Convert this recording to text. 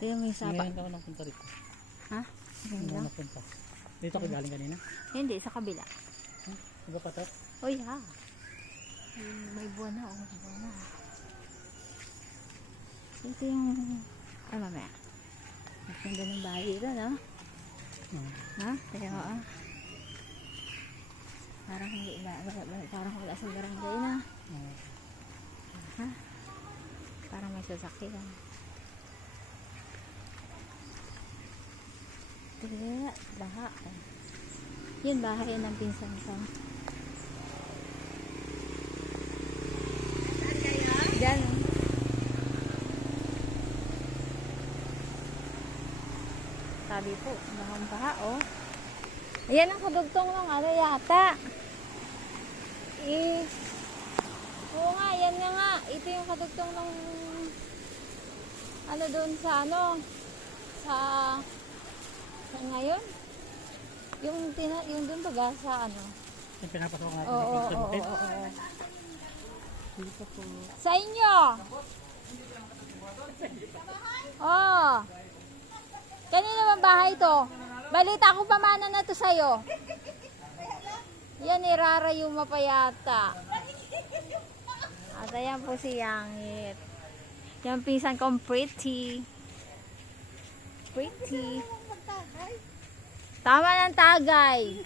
Kaya may sapa. Ngayon ako napunta rito. Ha? Ngayon Ngayon lang? napunta. Dito ako galing kanina. Hindi, sa kabila. Iba pa to? Uy, ha? May buwan na, may buwan na. Ito yung, mamaya. Ang ganda ng bahay dito, no? Ha? Kaya, parang hindi ba, parang wala sa barangay na. Ha? Parang may sasakyan. Kaya, baha. Yun, bahay ng pinsan ko. Diyan. Sabi po, bahang baha, oh. Ayan ang kadugtong ng ano yata. Oo nga, yan nga. Ito yung kadugtong ng ano doon sa ano, sa ngayon? Yung doon baga sa ano? Yung pinapasok natin. Oo. Dito po. Sa inyo! Oh! Kanino bang bahay to? Balita ko pamana na to sa'yo. Yan, irarayo mapayata. At ayan po si Yangit. Yan pinsan kong pretty. Pretty. Tama ng tagay.